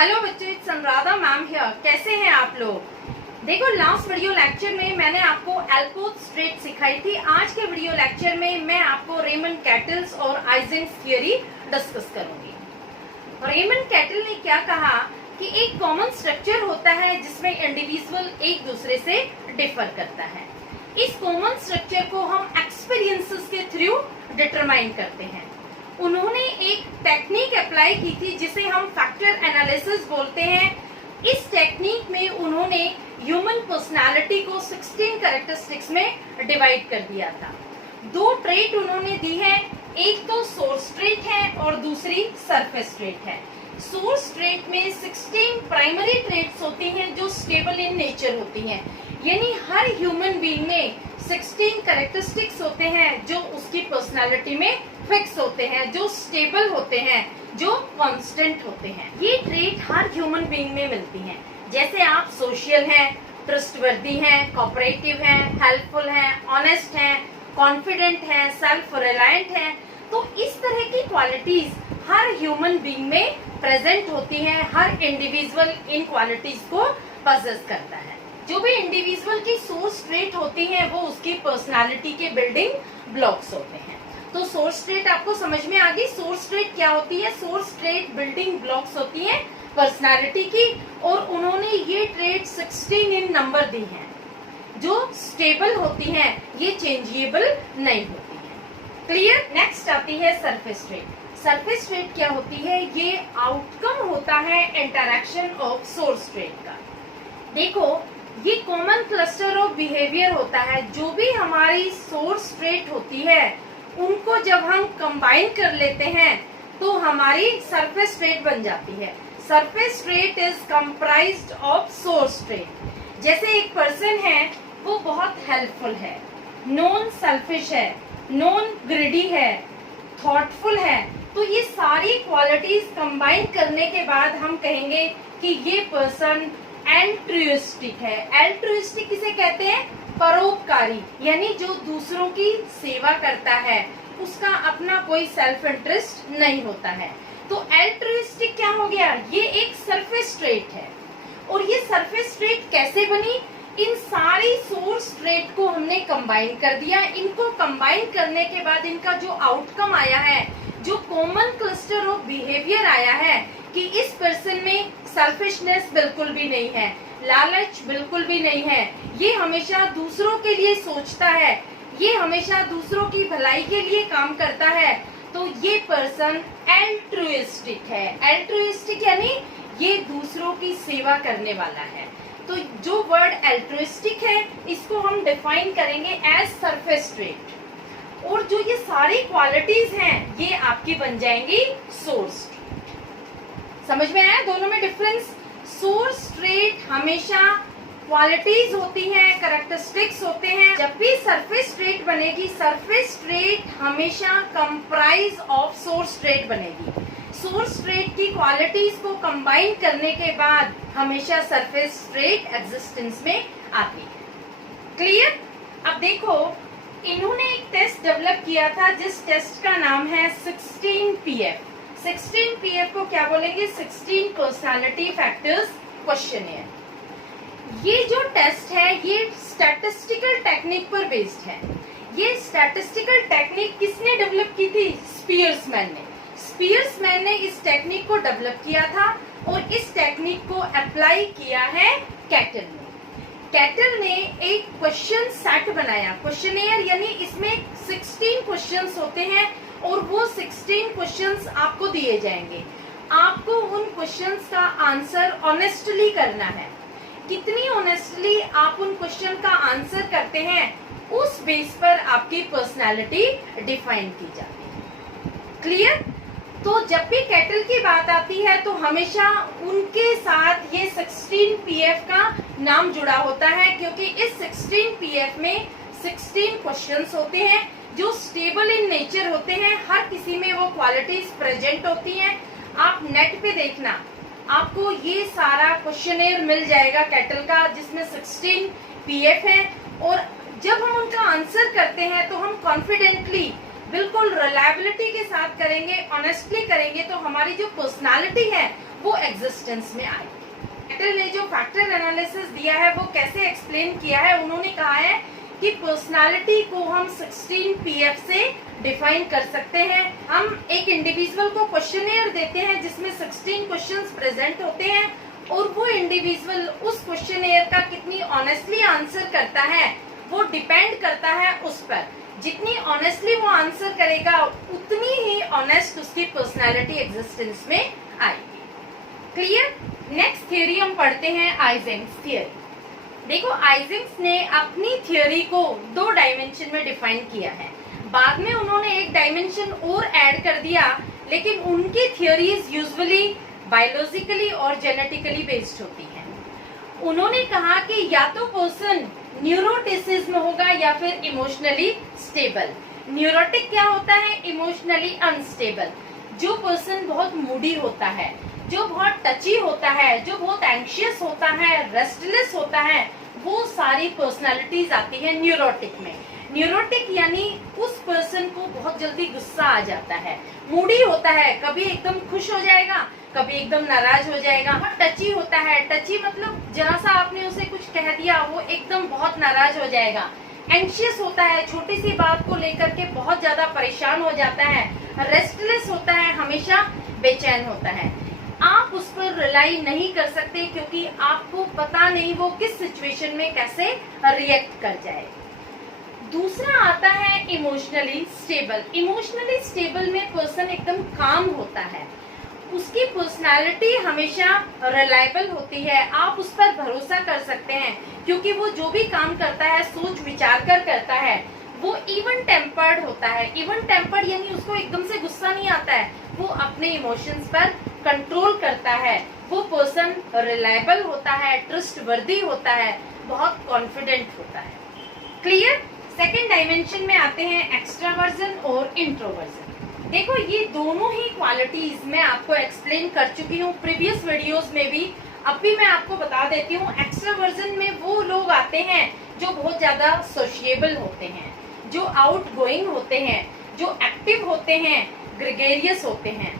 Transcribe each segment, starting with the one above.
Hello बच्चों, it's Anuradha ma'am here. कैसे हैं आप लोग? देखो, लास्ट वीडियो लेक्चर में मैंने आपको एल्पोथ ट्रेट सिखाई थी। आज के वीडियो लेक्चर में मैं आपको रेमंड कैटल्स और आइजेंक्स थियरी डिस्कस करूंगी। रेमंड कैटल ने क्या कहा कि एक कॉमन स्ट्रक्चर होता है जिसमें इंडिविजुअल एक दूसरे से डिफर करता है। इस कॉमन स्ट्रक्चर को हम एक्सपीरियंसेस के थ्रू डिटरमाइन करते हैं। उन्होंने एक टेक्निक अप्लाई की थी जिसे हम फैक्टर एनालिसिस बोलते हैं। इस टेक्निक में उन्होंने ह्यूमन पर्सनालिटी को 16 कैरेक्टरिस्टिक्स में डिवाइड कर दिया था। दो ट्रेट उन्होंने दी है, एक तो सोर्स ट्रेट है और दूसरी सरफेस ट्रेट है। सोर्स ट्रेट में 16 प्राइमरी ट्रेट्स होती हैं जो स्टेबल इन नेचर होती हैं, यानी हर ह्यूमन बीइंग में 16 कैरेक्टरिस्टिक्स होते हैं जो उसकी पर्सनालिटी में फिक्स होते हैं, जो स्टेबल होते हैं, जो कांस्टेंट होते हैं। ये ट्रेट हर ह्यूमन बीइंग में मिलती हैं। जैसे आप सोशल हैं, ट्रस्टवर्दी हैं, कोऑपरेटिव हैं, हेल्पफुल हैं, ऑनेस्ट हैं, कॉन्फिडेंट हैं, सेल्फ रिलायंट हैं। तो इस तरह की क्वालिटीज हर ह्यूमन बीइंग में प्रेजेंट होती हैं। हर इंडिविजुअल इन क्वालिटीज को पजेस करता है। जो भी इंडिविजुअल की सोर्स ट्रेट होती है वो उसकी पर्सनालिटी के बिल्डिंग ब्लॉक्स होते हैं। तो सोर्स ट्रेट आपको समझ में आ गई। सोर्स ट्रेट क्या होती है? सोर्स ट्रेट बिल्डिंग ब्लॉक्स होती है पर्सनालिटी की, और उन्होंने ये ट्रेट 16 इन नंबर दी हैं जो स्टेबल होती हैं, ये चेंजेबल नहीं होती हैं। क्लियर? नेक्स्ट आती है सरफेस ट्रेट। सरफेस ट्रेट क्या होती है? ये आउटकम होता है इंटरैक्शन ऑफ सोर्स ट्रेट का। देखो, ये कॉमन क्लस्टर ऑफ बिहेवियर होता है। जो भी हमारी सोर्स ट्रेट होती है उनको जब हम कंबाइन कर लेते हैं तो हमारी सरफेस ट्रेट बन जाती है। Surface trait is comprised of source trait. जैसे एक पर्सन है, वो बहुत हेल्पफुल है, नॉन सेल्फिश है, नॉन ग्रिडी है, थॉटफुल है। तो ये सारी क्वालिटीज कंबाइन करने के बाद हम कहेंगे कि ये पर्सन एल्ट्रुइस्टिक है। एल्ट्रुइस्टिक किसे कहते हैं? परोपकारी, यानी जो दूसरों की सेवा करता है, उसका अपना कोई सेल्फ इंटरेस्ट नहीं होता है। तो एल्ट्रुइस्टिक क्या हो गया? ये एक सरफेस ट्रेट है। और ये सरफेस ट्रेट कैसे बनी? इन सारी सोर्स ट्रेट को हमने कंबाइन कर दिया। इनको कंबाइन करने के बाद इनका जो आउटकम आया है, जो कॉमन क्लस्टर ऑफ बिहेवियर आया है कि इस पर्सन में सेल्फिशनेस बिल्कुल भी नहीं है, लालच बिल्कुल भी नहीं है, ये हमेशा दूसरों के लिए सोचता है, ये हमेशा दूसरों की भलाई के लिए काम करता है। तो ये पर्सन एल्ट्रुइस्टिक है। एल्ट्रुइस्टिक यानी ये दूसरों की सेवा करने वाला है। तो जो वर्ड एल्ट्रुइस्टिक है इसको हम डिफाइन करेंगे एज सरफेस ट्रेट। और जो ये सारी क्वालिटीज हैं ये आपकी बन जाएंगी सोर्स। समझ में आया दोनों में डिफरेंस? सोर्स ट्रेट हमेशा क्वालिटीज होती हैं, कैरेक्टरिस्टिक्स होते हैं। जब भी सरफेस ट्रेट बनेगी, सरफेस ट्रेट हमेशा कंप्राइज ऑफ सोर्स ट्रेट बनेगी। सोर्स ट्रेट की क्वालिटीज को कंबाइन करने के बाद हमेशा सरफेस ट्रेट एग्जिस्टेंस में आती है। क्लियर? अब देखो, इन्होंने एक टेस्ट डेवलप किया था जिस टेस्ट का नाम है 16PF। 16PF को क्या बोलेंगे? 16 पर्सनालिटी फैक्टर्स क्वेश्चनियर। ये जो टेस्ट है ये स्टैटिस्टिकल टेक्निक पर बेस्ड है। ये स्टैटिस्टिकल टेक्निक किसने डेवलप की थी? स्पीयर्समैन ने। स्पीयर्समैन ने इस टेक्निक को डेवलप किया था और इस टेक्निक को अप्लाई किया है कैटल ने। कैटल ने एक क्वेश्चन सेट बनाया, क्वेश्चनियर, यानी इसमें 16 क्वेश्चंस होते हैं और वो 16 क्वेश्चंस आपको दिए जाएंगे। आपको उन क्वेश्चंस का आंसर ऑनेस्टली करना है। कितनी ऑनेस्टली आप उन क्वेश्चन का आंसर करते हैं, उस बेस पर आपकी पर्सनालिटी डिफाइन की जाती है। क्लियर? तो जब भी कैटल की बात आती है तो हमेशा उनके साथ ये 16PF का नाम जुड़ा होता है, क्योंकि इस 16PF में 16 क्वेश्चंस होते हैं जो स्टेबल इन नेचर होते हैं। हर किसी में वो क्वालिटीज प्रेजेंट होती हैं। आप नेट पे देखना, आपको ये सारा क्वेश्चनियर मिल जाएगा कैटल का, जिसमें 16PF है। और जब हम उनका आंसर करते हैं तो हम कॉन्फिडेंटली, बिल्कुल रिलायबिलिटी के साथ करेंगे, ऑनेस्टली करेंगे, तो हमारी जो पर्सनालिटी है वो एग्जिस्टेंस में आए। कैटल ने जो फैक्टर एनालिसिस दिया है वो कैसे एक्सप्लेन किया है, उन्होंने कहा है कि पर्सनालिटी को हम 16 पीएफ से डिफाइन कर सकते हैं। हम एक इंडिविजुअल को क्वेश्चनेयर देते हैं जिसमें 16 क्वेश्चंस प्रेजेंट होते हैं और वो इंडिविजुअल उस क्वेश्चनेयर का कितनी ऑनेस्टली आंसर करता है वो डिपेंड करता है उस पर। जितनी ऑनेस्टली वो आंसर करेगा उतनी ही ऑनेस्ट उसकी पर्सनालिटी एग्जिस्टेंस में आएगी। क्लियर? नेक्स्ट थियोरी हम पढ़ते हैं आइजेंक्स थियोरी। देखो, आइजेंक्स ने अपनी थियोरी को 2 डायमेंशन में डिफाइन किया है। बाद में उन्होंने एक डायमेंशन और ऐड कर दिया, लेकिन उनकी थियोरीज यूजुअली बायोलॉजिकली और जेनेटिकली बेस्ड होती हैं। उन्होंने कहा कि या तो पर्सन न्यूरोटिसिज्म होगा या फिर इमोशनली स्टेबल। न्यूरोटिक क्या होता है? Emotionally unstable. जो पर्सन बहुत मूडी होता है, जो बहुत टची होता है, जो बहुत एंग्शियस होता है, रेस्टलेस होता है, वो सारी पर्सनालिटीज आती है न्यूरोटिक में। न्यूरोटिक यानी उस पर्सन को बहुत जल्दी गुस्सा आ जाता है, मूडी होता है, कभी एकदम खुश हो जाएगा, कभी एकदम नाराज हो जाएगा। बहुत टची होता है, टची मतलब जरा सा आपने उसे कुछ कह दिया वो एकदम बहुत नाराज हो जाएगा। एंग्शियस होता है, छोटी सी बात को लेकर के बहुत ज्यादा परेशान हो जाता है। रेस्टलेस होता है, हमेशा बेचैन होता है। आप उस पर रिलाई नहीं कर सकते क्योंकि आपको पता नहीं वो किस सिचुएशन में कैसे रिएक्ट कर जाए। दूसरा आता है इमोशनली स्टेबल। इमोशनली स्टेबल में पर्सन एकदम काम होता है, उसकी पर्सनालिटी हमेशा रिलायबल होती है, आप उस पर भरोसा कर सकते हैं क्योंकि वो जो भी काम करता है सोच विचार कर करता है। वो इवन टेम्पर्ड होता है। इवन टेम्पर्ड यानी उसको एकदम से गुस्सा नहीं आता है, वो अपने इमोशंस पर कंट्रोल करता है। वो पर्सन रिलायबल होता है, ट्रस्टवर्दी होता है, बहुत कॉन्फिडेंट होता है। क्लियर? सेकेंड डायमेंशन में आते हैं एक्सट्रावर्जन और इंट्रोवर्जन। देखो, ये दोनों ही क्वालिटीज मैं आपको एक्सप्लेन कर चुकी हूँ प्रीवियस वीडियोस में भी। अब भी मैं आपको बता देती हूँ। एक्सट्रावर्जन में वो लोग आते हैं जो बहुत ज्यादा सोशिएबल होते हैं, जो आउटगोइंग होते हैं, जो एक्टिव होते हैं, ग्रेगेरियस होते हैं।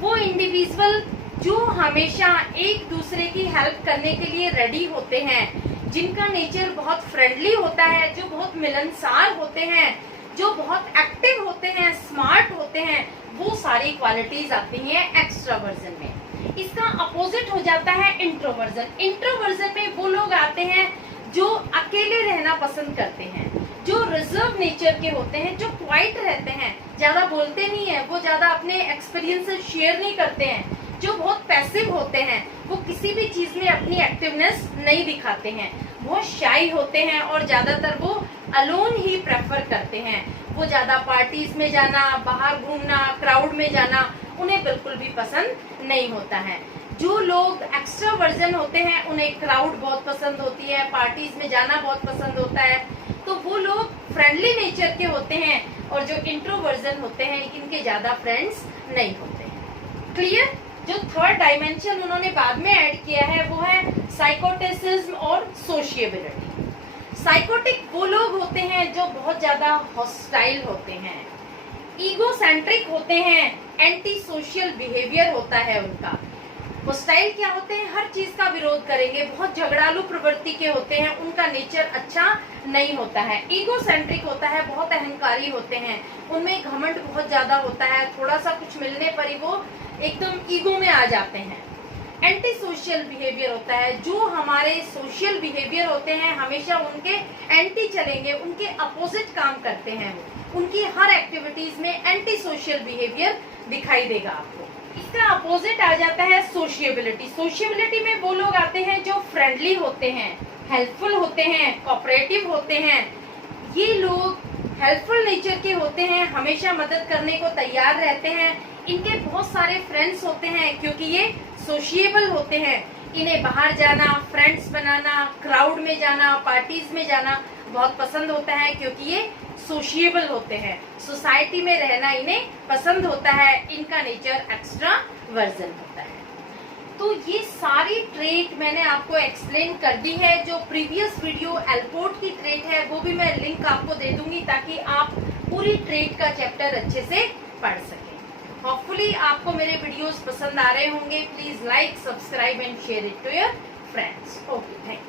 वो इंडिविजुअल जो हमेशा एक दूसरे की हेल्प करने के लिए रेडी होते हैं, जिनका नेचर बहुत फ्रेंडली होता है, जो बहुत मिलनसार होते हैं, जो बहुत एक्टिव होते हैं, स्मार्ट होते हैं, वो सारी क्वालिटीज आती हैं एक्स्ट्रावर्जन में। इसका अपोजिट हो जाता है इंट्रोवर्जन। इंट्रोवर्जन में वो लोग आते हैं जो अकेले रहना पसंद करते हैं, जो रिजर्व नेचर के होते हैं, जो क्वाइट रहते हैं, ज्यादा बोलते नहीं है, वो ज्यादा अपने एक्सपीरियंसेस शेयर नहीं करते हैं, जो बहुत पैसिव होते हैं, वो किसी भी चीज में अपनी एक्टिवनेस नहीं दिखाते हैं, बहुत शाई होते हैं और ज्यादातर वो अलोन ही प्रेफर करते हैं। वो ज्यादा पार्टीज में जाना, बाहर घूमना, क्राउड में जाना उन्हें बिल्कुल भी पसंद नहीं होता है। जो लोग एक्स्ट्रावर्जन होते हैं उन्हें क्राउड बहुत पसंद होती है, पार्टीज में जाना बहुत पसंद होता है, तो वो लोग फ्रेंडली नेचर के होते हैं। और जो इंट्रोवर्जन होते हैं इनके ज्यादा फ्रेंड्स नहीं होते हैं। क्लियर? जो थर्ड डायमेंशन उन्होंने बाद में ऐड किया है वो है साइकोटिसिज्म और सोशिएबिलिटी। साइकोटिक वो लोग होते हैं जो बहुत ज्यादा हॉस्टाइल होते हैं, ईगोसेंट्रिक होते हैं, एंटी सोशल बिहेवियर होता है उनका। हॉस्टाइल क्या होते हैं? हर चीज का विरोध करेंगे, बहुत झगड़ालू प्रवृत्ति के होते हैं, उनका नेचर अच्छा नहीं होता है। ईगोसेंट्रिक होता है, बहुत अहंकारी होते हैं, उनमें घमंड बहुत ज्यादा होता है, थोड़ा सा कुछ मिलने पर ही वो एकदम ईगो में आ जाते हैं। एंटी सोशल बिहेवियर होता है, जो हमारे सोशल बिहेवियर होते हैं हमेशा उनके एंटी चलेंगे, उनके अपोजिट काम करते हैं। वो उनकी हर एक्टिविटीज में एंटी सोशल बिहेवियर दिखाई देगा आपको। इसका अपोजिट आ जाता है सोशिएबिलिटी। सोशिएबिलिटी में वो लोग आते हैं जो फ्रेंडली होते हैं, हेल्पफुल होते हैं, कोऑपरेटिव होते हैं। ये लोग हेल्पफुल नेचर के होते हैं, हमेशा मदद करने को तैयार रहते हैं। इनके बहुत सारे फ्रेंड्स होते हैं क्योंकि ये सोशिएबल होते हैं। इन्हें बाहर जाना, फ्रेंड्स बनाना, क्राउड में जाना, पार्टीज में जाना बहुत पसंद होता है क्योंकि ये सोशिएबल होते हैं, सोसाइटी में रहना इन्हें पसंद होता है। इनका नेचर एक्स्ट्रावर्जन होता है। तो ये सारी ट्रेट मैंने आपको एक्सप्लेन कर दी है। जो प्रीवियस वीडियो एलपोर्ट की ट्रेट है वो भी मैं लिंक आपको दे दूंगी ताकि आप पूरी ट्रेट का चैप्टर अच्छे से पढ़ सकें। होपफुली आपको मेरे वीडियोस पसंद आ रहे होंगे. Please like, subscribe and share it to your friends. Okay, thank you.